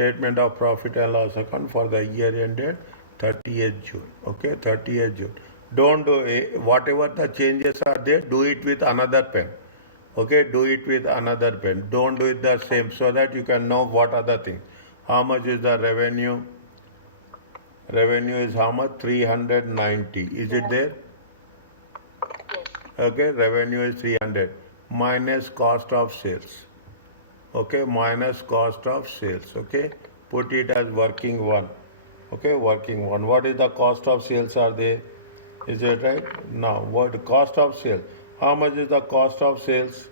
Statement of profit and loss account for the year ended 30th June. Okay, 30th June. Don't do whatever the changes are there, do it with another pen. Okay, do it with another pen. Don't do it the same so that you can know what are the things. How much is the revenue? Revenue is how much? 390. Is it there? Okay, revenue is 300 minus cost of sales. Okay, minus cost of sales. Okay, put it as working one. Okay, working one. What is the cost of sales are there? Is it right? Now, what cost of sales? How much is the cost of sales?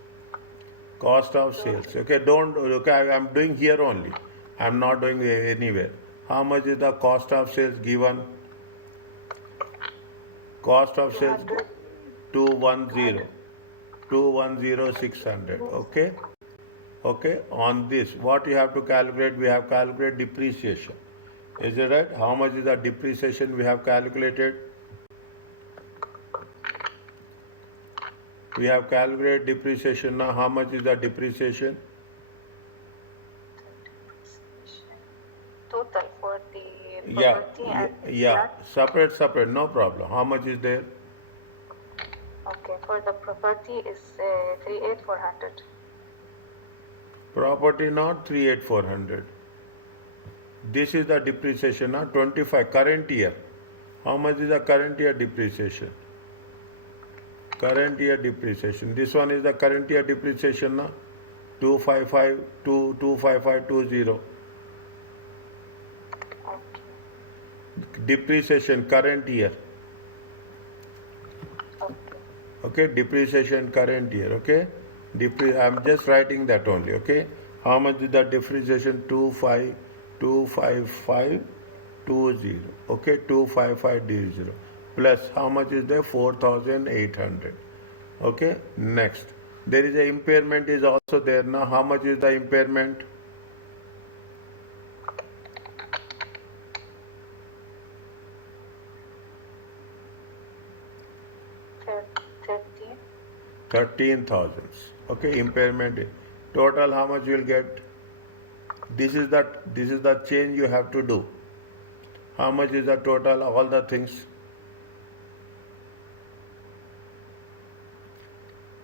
Cost of sales. Okay, don't. Okay, I'm doing here only. I'm not doing anywhere. How much is the cost of sales given? Cost of sales 210. 210,600. Okay. Okay, on this, what you have to calculate? We have calculated depreciation. Is it right? How much is the depreciation we have calculated? We have calculated depreciation. Now, how much is the depreciation? Total for the property yeah. Separate, no problem. How much is there? Okay, for the property is 38,400. Property not 38,400. This is the depreciation, not 25 current year. How much is the current year depreciation? Current year depreciation. This one is the current year depreciation, na? 25520. Okay. Depreciation current year. Okay, depreciation current year. Okay, I'm just writing that only. Okay, how much is the depreciation? 25520. Okay, 25520 plus how much is there? 4,800. Okay, next there is a impairment is also there. Now, how much is the impairment? $13,000. Okay, impairment. Total how much you will get? This is the change you have to do. How much is the total? All the things.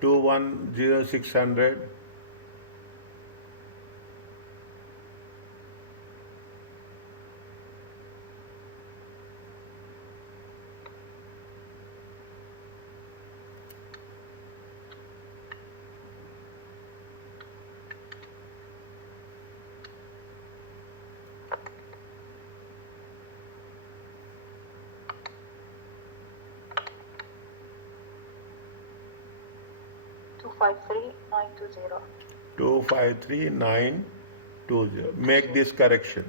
210,600. $253,920. 253,920. Make this correction.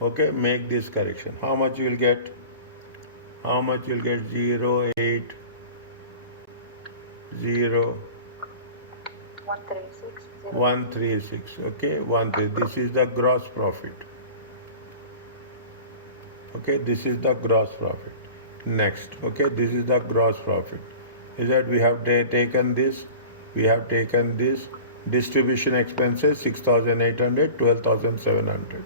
Okay, make this correction. How much you will get? How much you will get? 080 136. Okay, 13. This is the gross profit. Okay, this is the gross profit. Next, okay, this is the gross profit. Is that we have taken this? We have taken this distribution expenses 6,800, 12,700.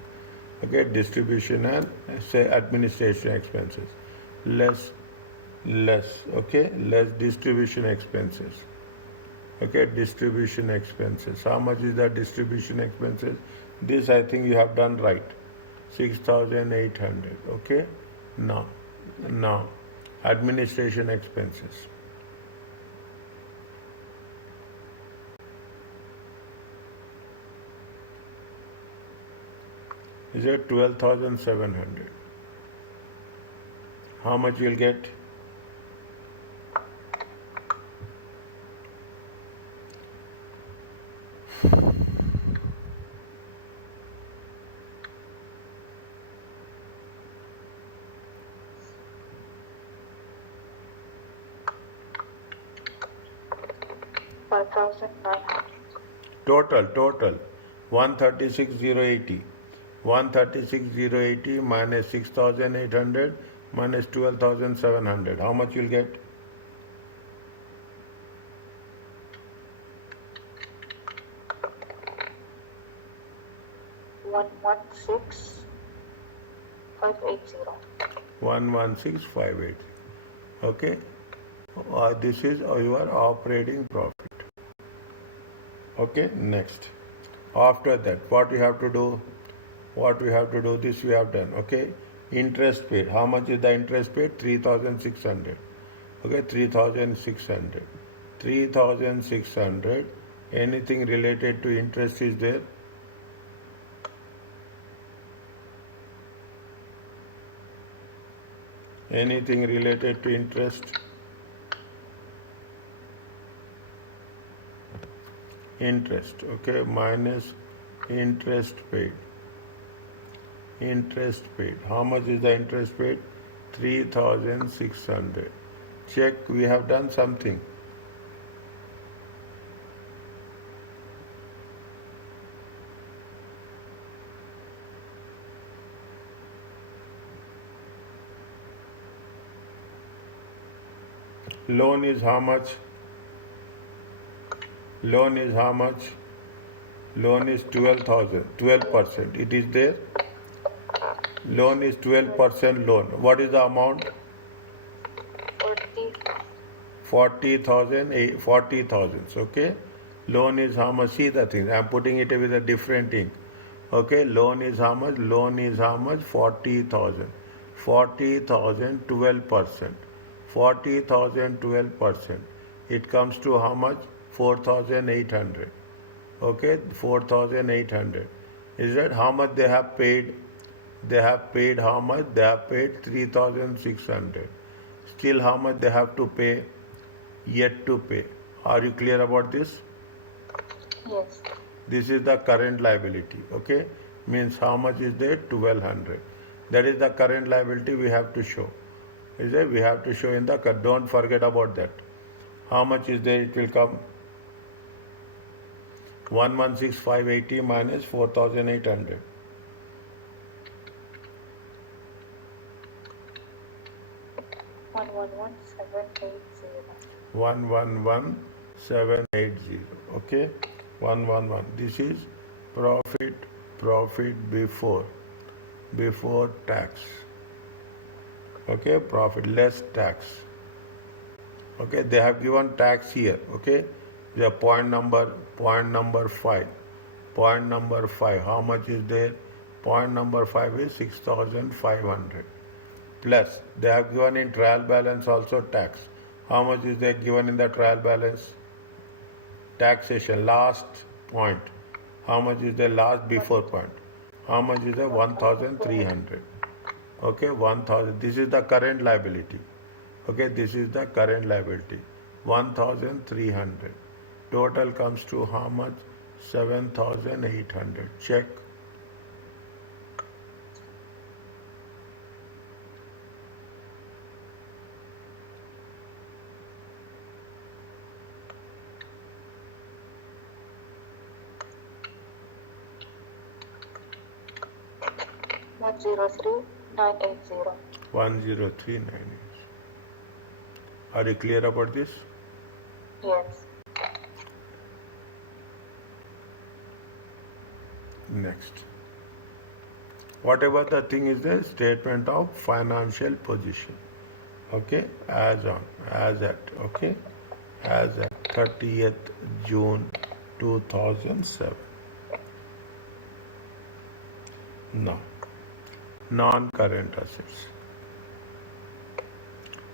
Okay, distribution and say administration expenses. Less. Okay, less distribution expenses. Okay, distribution expenses. How much is the distribution expenses? This I think you have done right. 6,800. Okay, now administration expenses. Is it 12,700? How much you'll get? Total 136,080. 136,080 minus 6,800 minus 12,700. How much you'll get? 116,580. 116,580. Okay. This is your operating profit. Okay. Next. After that, what we have to do? What we have to do? This we have done. Okay. Interest paid. How much is the interest paid? 3,600. Okay. 3,600. 3,600. Anything related to interest is there? Anything related to interest? Interest. Okay. Minus interest paid. Interest paid. How much is the interest paid? 3,600. Check. We have done something. Loan is how much? Loan is how much? Loan is 12,000. 12%. It is there. Loan is 12% loan. What is the amount? 40,000. 40,000. Okay. Loan is how much? See the thing. I am putting it with a different ink. Okay. Loan is how much? Loan is how much? 40,000. 40,000. 12%. 40,000. 12%. It comes to how much? 4,800. Okay. 4,800. Is that how much they have paid? They have paid how much? They have paid 3,600. Still how much they have to pay? Yet to pay. Are you clear about this? Yes. This is the current liability. Okay. Means how much is there? 1,200. That is the current liability we have to show. Is it? We have to show in the, don't forget about that. How much is there? It will come 116,580 minus 4,800. 111,780. 111,780. Okay. 111. This is profit before tax. Okay. Profit less tax. Okay. They have given tax here. Okay. The point number 5. Point number 5. How much is there? Point number 5 is 6,500. Plus, they have given in trial balance also tax. How much is there given in the trial balance? Taxation, last point. How much is the last before point? How much is the 1,300? Okay, 1,000. This is the current liability. Okay, this is the current liability. 1,300. Total comes to how much? 7,800. Check. One zero three 980. 10398. Are you clear about this? Yes. Next. Whatever the thing is the statement of financial position. Okay, as at, okay, as at 30th June 2007. Now, non-current assets.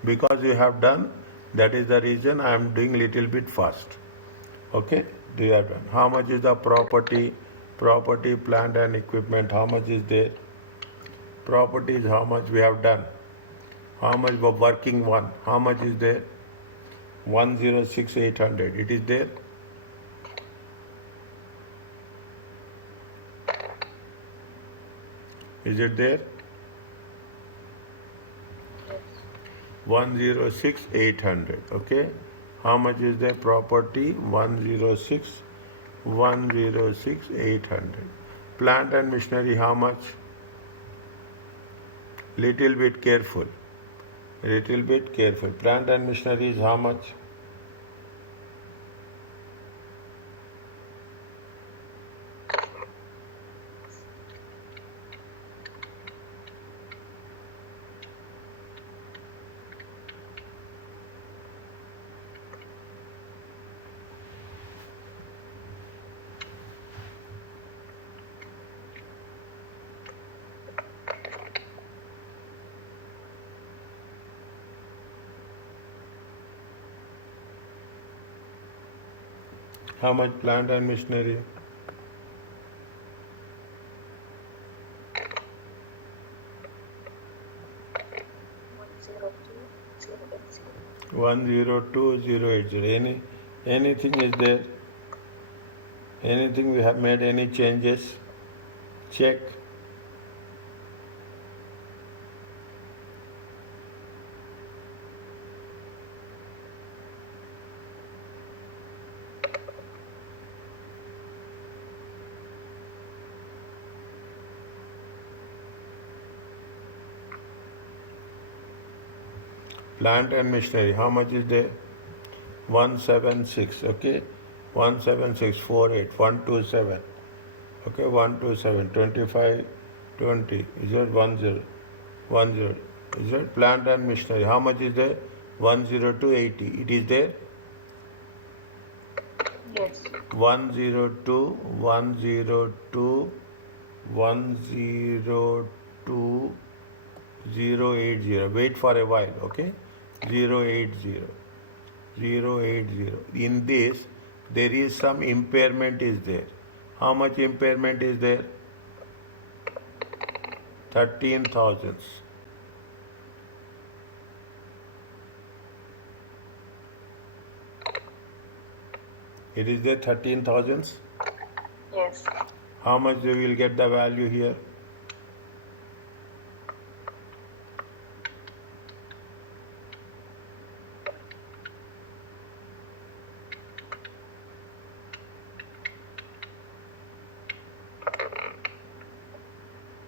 Because you have done, that is the reason I am doing little bit fast. Okay, you have done. How much is the property, plant and equipment? How much is there? Property is how much we have done. How much for working one? How much is there? 106,800. It is there. Is it there? Yes. 106,800. Okay. How much is the property? 106,800. Plant and machinery, how much? Little bit careful. Plant and machinery is how much? How much plant and machinery? 102,080. Anything is there? Anything we have made any changes? Check. Plant and machinery, how much is there? 176, okay? 17648, 127, okay? 127, 25, 20, is that 10? 10, is that plant and machinery? How much is there? 10280, it is there? Yes. 102, 102, 102, 080. Wait for a while, okay? 080. 080. In this, there is some impairment is there. How much impairment is there? 13,000. It is there 13,000. Yes. How much you will get the value here?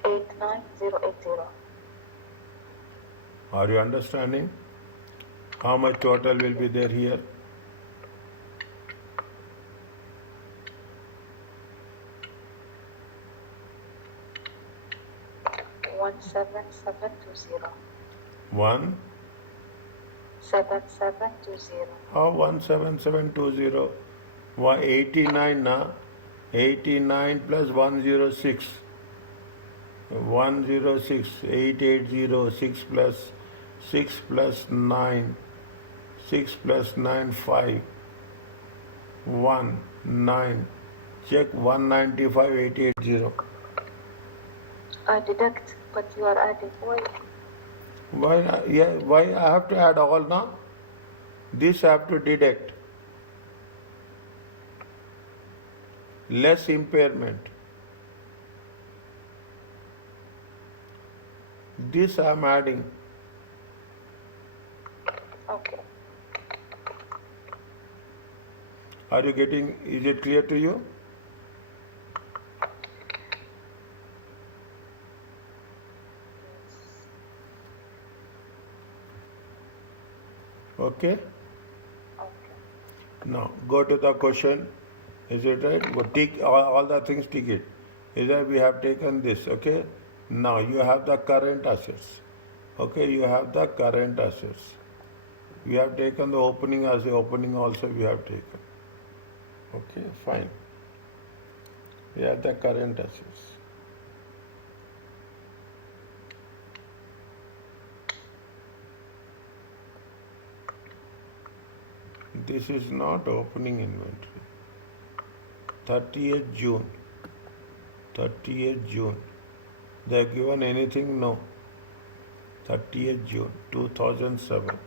89080. Are you understanding? How much total will be there here? 17720. 1? 7720. How 17720? 189 na? 89 plus 106. 106, 880, 6 plus 9, 6 plus 9, 5, 1, 9. Check 195, 880. I deduct, but you are adding. Why? Why I have to add all now? This I have to deduct. Less impairment. This I am adding. Okay. Are you getting, is it clear to you? Okay? Okay. Now go to the question. Is it right? Well, tick all the things, tick it. Is that we have taken this, okay? Now you have the current assets. Okay, you have the current assets. We have taken the opening as the opening also we have taken. Okay, fine. We have the current assets. This is not opening inventory. 30th June. 30th June. They have given anything? No. 30th June 2007.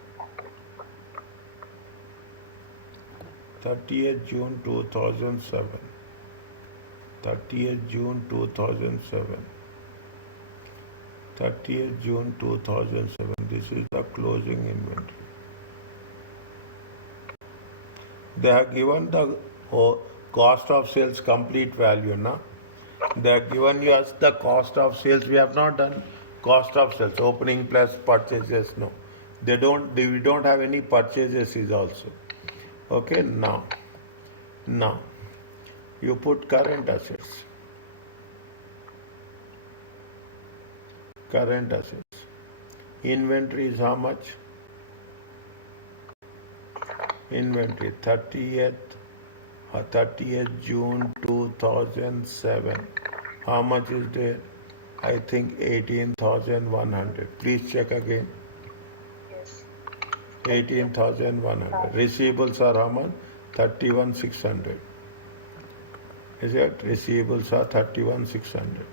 30th June 2007. 30th June 2007. 30th June 2007. This is the closing inventory. They have given the cost of sales complete value, na? They have given you as the cost of sales. We have not done cost of sales, opening plus purchases, no. We don't have any purchases is also. Okay, now you put current assets. Current assets. Inventory is how much? Inventory 30th June 2007. How much is there? I think 18,100. Please check again. Yes. 18,100. Receivables are how much? 31,600. Is it? Receivables are 31,600.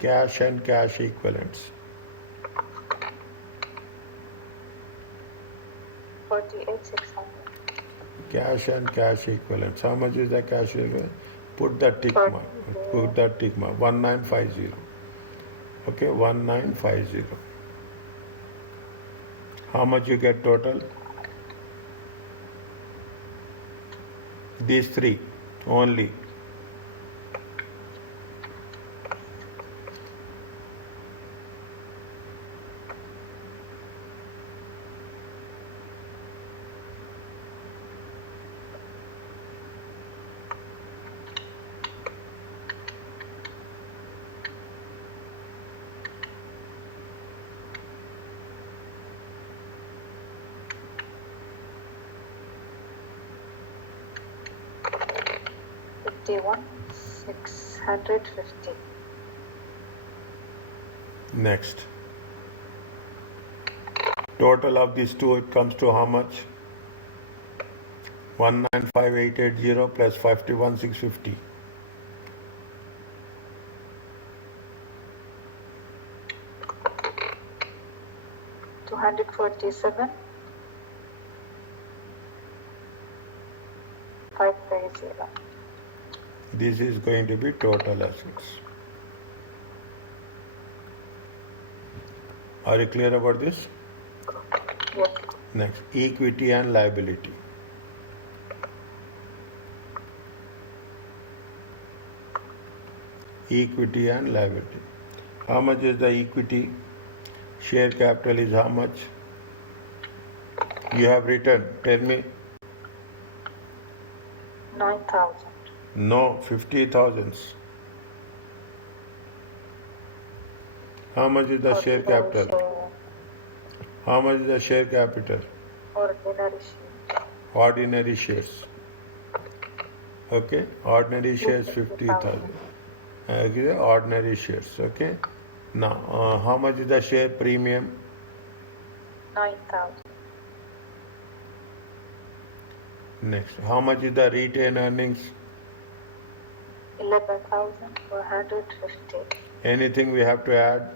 Cash and cash equivalents. 48,600. Cash and cash equivalents. How much is the cash equivalent? Put the tick mark. Put the tick mark. 1950. Okay, 1950. How much you get total? These three only. Fifty-one, 650. Next. Total of these two, it comes to how much? 195880 plus 51,650. 247, 530. This is going to be total assets. Are you clear about this? Yes. Next, equity and liability. Equity and liability. How much is the equity? Share capital is how much? You have written, tell me. 9,000. No, 50,000. How much is the share capital? How much is the share capital? Ordinary share. Ordinary shares. Okay, ordinary shares 50,000. Okay, ordinary shares. Okay. Now, how much is the share premium? 9,000. Next, how much is the retained earnings? 11,450. Anything we have to add?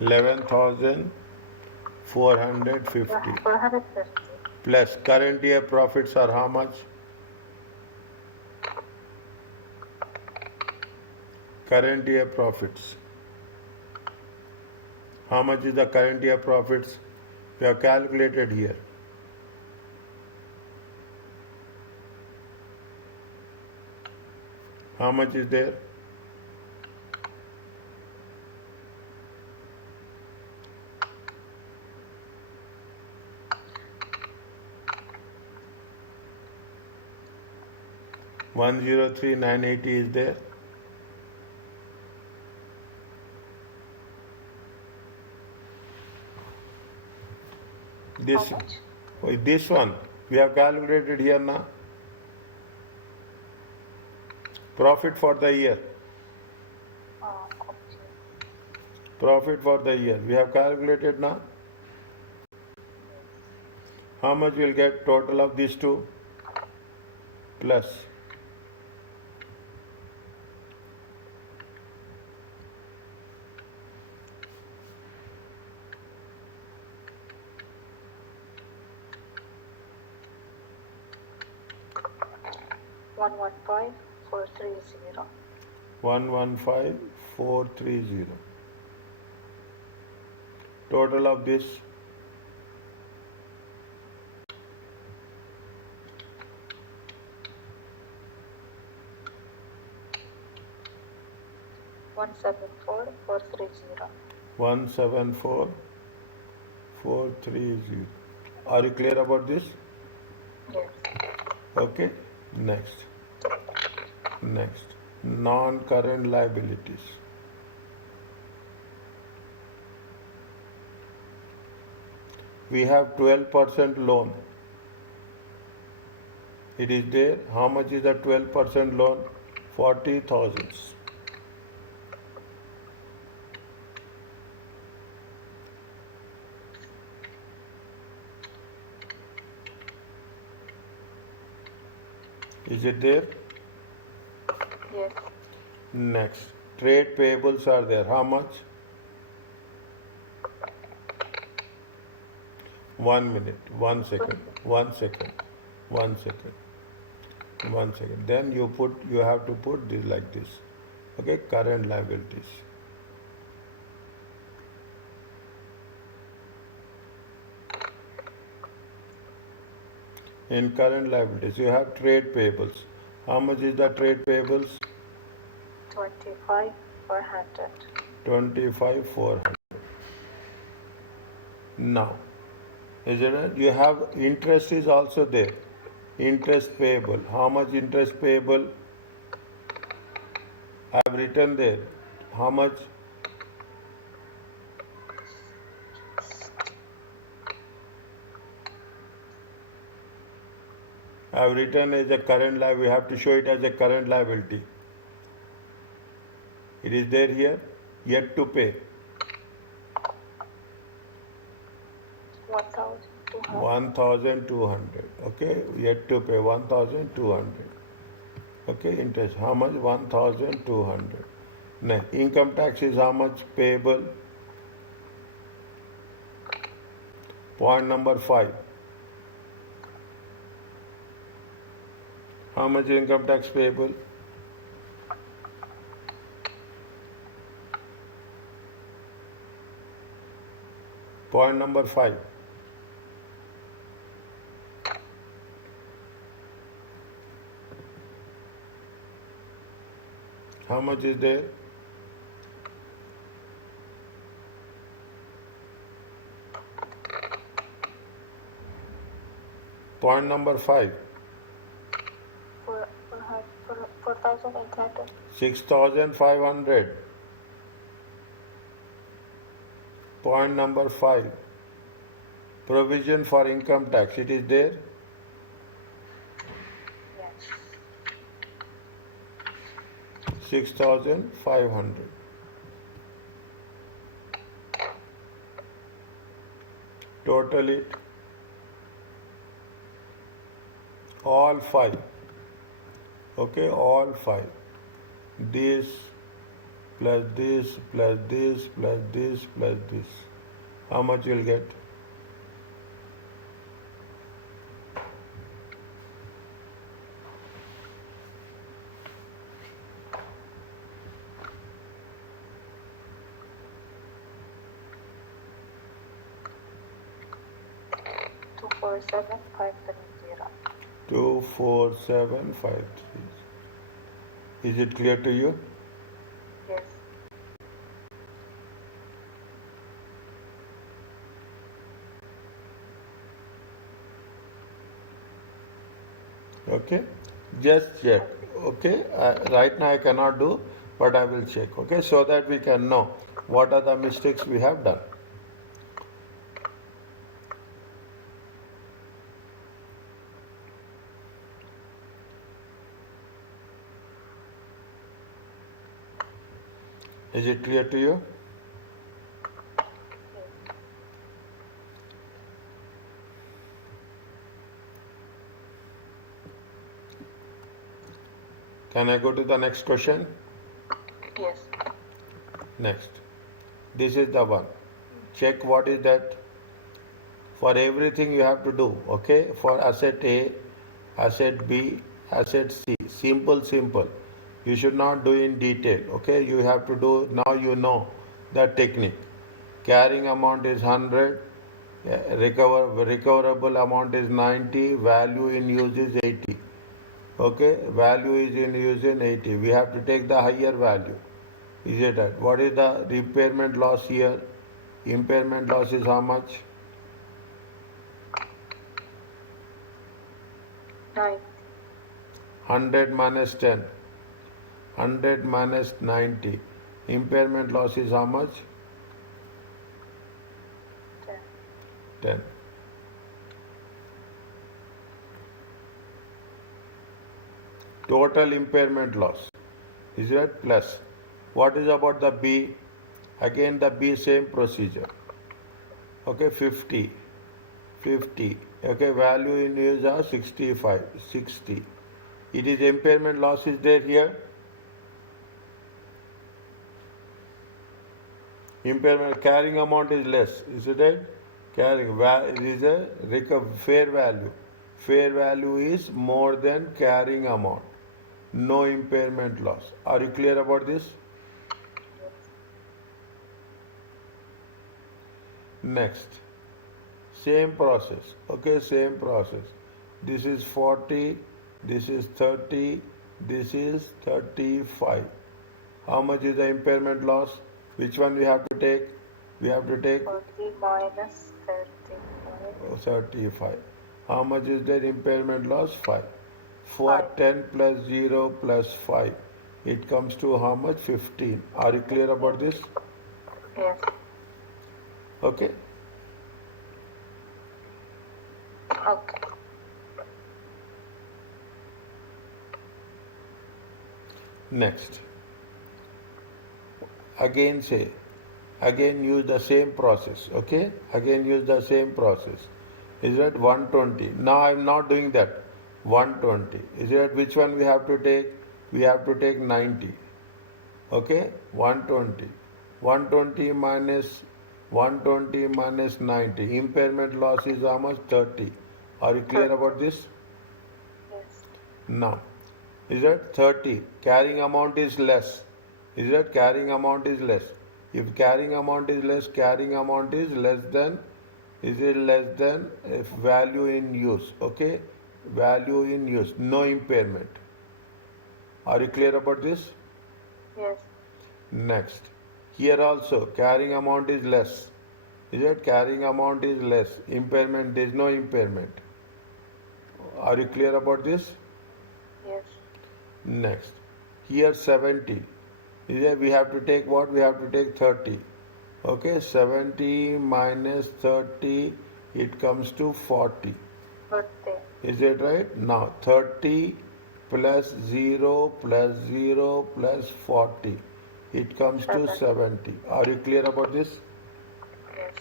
11,450. 450. Plus current year profits are how much? Current year profits. How much is the current year profits? We have calculated here. How much is there? $103,980 is there. This, How much? this one we have calculated here now. Profit for the year. Okay. Profit for the year. We have calculated now. How much we'll get total of these two? Plus. One 115,430. 115,430. Total of this? $174,430. 174,430. Are you clear about this? Yes. Okay. Next. Non-current liabilities. We have 12% loan. It is there. How much is the 12% loan? 40,000. Is it there? Yes. Next, trade payables are there. How much? 1 minute, 1 second, 1 second, 1 second, 1 second. Then you have to put this like this. Okay, current liabilities. In current liabilities, you have trade payables. How much is the trade payables? 25,400. 25,400. Now, is it? You have interest is also there. Interest payable. How much interest payable? I have written there. How much? I have written as a current liability. We have to show it as a current liability. It is there here. Yet to pay. 1,200. 1,200. Okay. Yet to pay 1,200. Okay. Interest. How much? 1,200. Now, income tax is how much payable? Point number 5. How much income tax payable? Point number 5. How much is there? Point number 5. 4,800. 6,500. Point number 5. Provision for income tax. It is there. Yes. 6,500. Total it. All 5. Okay, all 5. This plus this plus this plus this plus this. How much you'll get? Two four seven five three zero. 24753. Is it clear to you? Yes. Okay, just check. Okay, right now I cannot do, but I will check. Okay, so that we can know what are the mistakes we have done. Is it clear to you? Can I go to the next question? Yes. Next. This is the one. Check what is that. For everything you have to do. Okay. For asset A, asset B, asset C. Simple, simple. You should not do in detail. Okay. You have to do. Now you know the technique. Carrying amount is 100. Recoverable amount is 90. Value in use is 80. Okay, value is in use in 80. We have to take the higher value. Is it that? What is the impairment loss here? Impairment loss is how much? 9. 100 minus 10. 100 minus 90. Impairment loss is how much? 10. 10. Total impairment loss. Is that plus? What is about the B? Again the B same procedure. Okay, 50. 50. Okay, value in use are 65. 60. It is impairment loss is there here. Impairment carrying amount is less, is it right? Carrying is a fair value. Fair value is more than carrying amount. No impairment loss. Are you clear about this? Next, same process. Okay, same process. This is 40, this is 30, this is 35. How much is the impairment loss? Which one we have to take? We have to take 40 minus 35. 35. How much is that impairment loss? 5. For 10 plus 0 plus 5, it comes to how much? 15. Are you clear about this? Yes. Okay. Okay. Next. Again use the same process. Okay. Again use the same process. Is that 120? Now I am not doing that. 120. Is that which one we have to take? We have to take 90. Okay. 120. 120 minus 90. Impairment loss is how much? 30. Are you clear about this? Yes. Now, is that 30? Carrying amount is less. Is that carrying amount is less? If carrying amount is less, carrying amount is less than, is it less than if value in use? Okay? Value in use. No impairment. Are you clear about this? Yes. Next. Here also carrying amount is less. Is it carrying amount is less? Impairment, there is no impairment. Are you clear about this? Yes. Next. Here 70. Is it we have to take what? We have to take 30. Okay, 70 minus 30, it comes to 40. 40. Is it right? Now 30 plus 0 plus 0 plus 40. It comes to 70. Are you clear about this? Yes.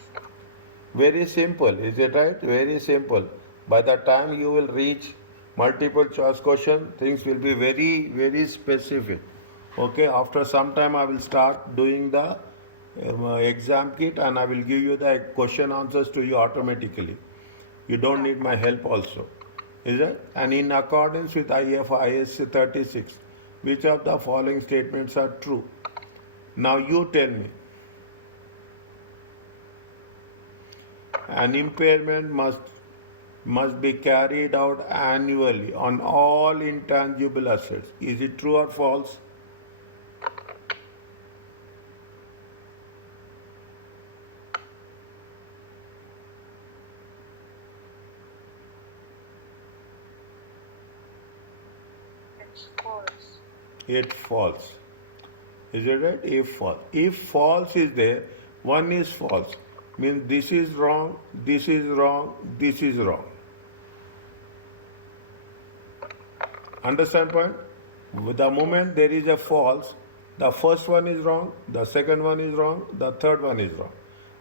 Very simple. Is it right? Very simple. By the time you will reach multiple choice question, things will be very, very specific. Okay, after some time I will start doing the exam kit and I will give you the question answers to you automatically. You don't need my help also. Is it? And in accordance with IFIS 36, which of the following statements are true? Now you tell me. An impairment must be carried out annually on all intangible assets. Is it true or false? It's false. It's false. Is it right? If false. If false is there, one is false. Means this is wrong, this is wrong, this is wrong. Understand point? The moment there is a false, the first one is wrong, the second one is wrong, the third one is wrong.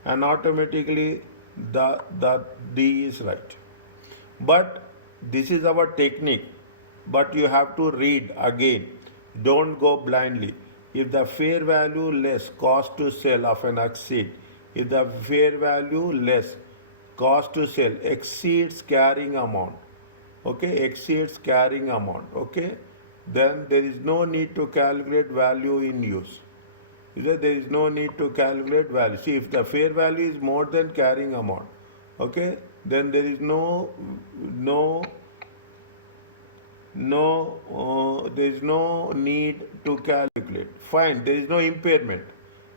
And automatically the D is right. But this is our technique. But you have to read again. Don't go blindly. If the fair value less cost to sell of an exceed, if the fair value less cost to sell exceeds carrying amount, okay, exceeds carrying amount, okay, then there is no need to calculate value in use. There is no need to calculate value. See, if the fair value is more than carrying amount, okay, then there is there is no need to calculate. Fine, there is no impairment.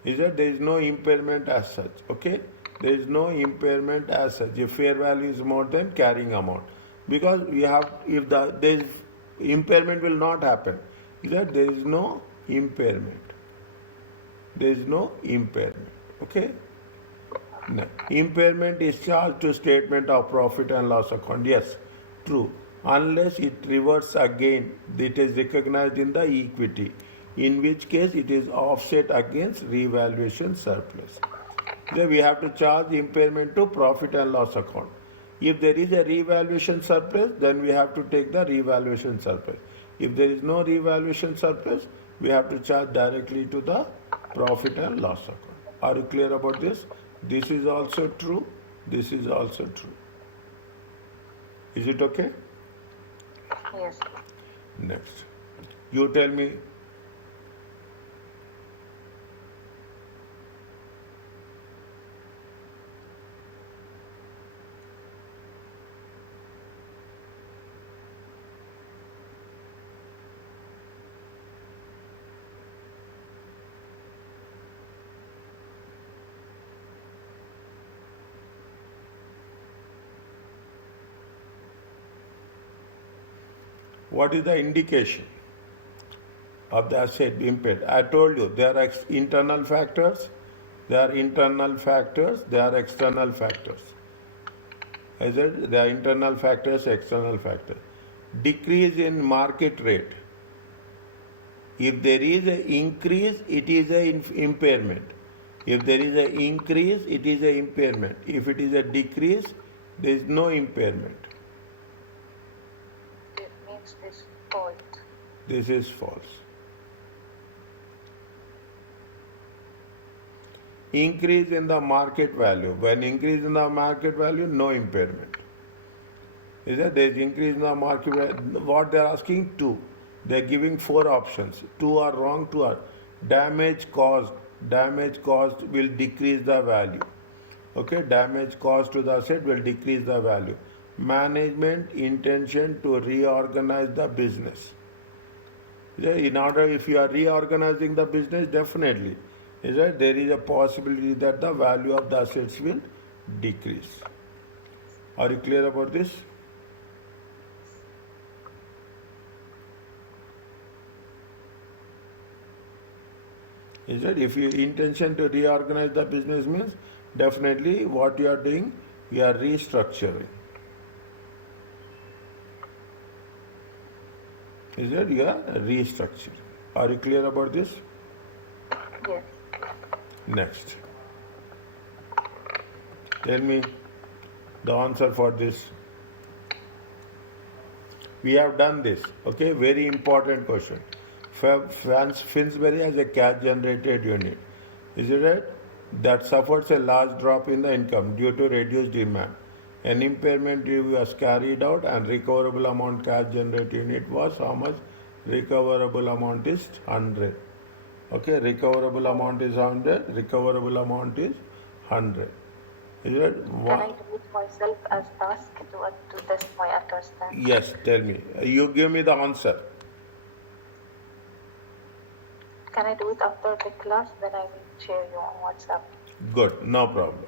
Is that there is no impairment as such? Okay, there is no impairment as such. If fair value is more than carrying amount, because we have there is impairment will not happen. Is that there is no impairment. There is no impairment. Okay. Now, impairment is charged to statement of profit and loss account. Yes, true. Unless it reverts again, it is recognized in the equity, in which case it is offset against revaluation surplus. Then we have to charge impairment to profit and loss account. If there is a revaluation surplus, then we have to take the revaluation surplus. If there is no revaluation surplus, we have to charge directly to the profit and loss account. Are you clear about this? This is also true. This is also true. Is it okay? Yes. Next. You tell me. What is the indication of the asset impaired? I told you there are internal factors, there are internal factors, there are external factors. I said there are internal factors, external factors. Decrease in market rate. If there is an increase, it is an impairment. If there is an increase, it is an impairment. If it is a decrease, there is no impairment. It means this fault. This is false. Increase in the market value. When increase in the market value, no impairment. Is that there is increase in the market value? What they are asking? 2. They are giving 4 options. 2 are wrong, 2 are damage caused. Damage caused will decrease the value. Okay, damage caused to the asset will decrease the value. Management intention to reorganize the business. In order, if you are reorganizing the business, definitely, is that there is a possibility that the value of the assets will decrease. Are you clear about this? Is that if your intention to reorganize the business means definitely what you are doing, you are restructuring. Is that you are restructuring. Are you clear about this? Yes. Next. Tell me the answer for this. We have done this. Okay, very important question. Finsbury has a cash generated unit. Is it right? That suffers a large drop in the income due to reduced demand. An impairment review was carried out and recoverable amount cash generated unit was how much? Recoverable amount is 100. Okay, recoverable amount is 100. Recoverable amount is 100. Is it? Can I do it myself as task to test my understanding? Yes, tell me. You give me the answer. Can I do it after the class? Then I will share you on WhatsApp. Good, no problem.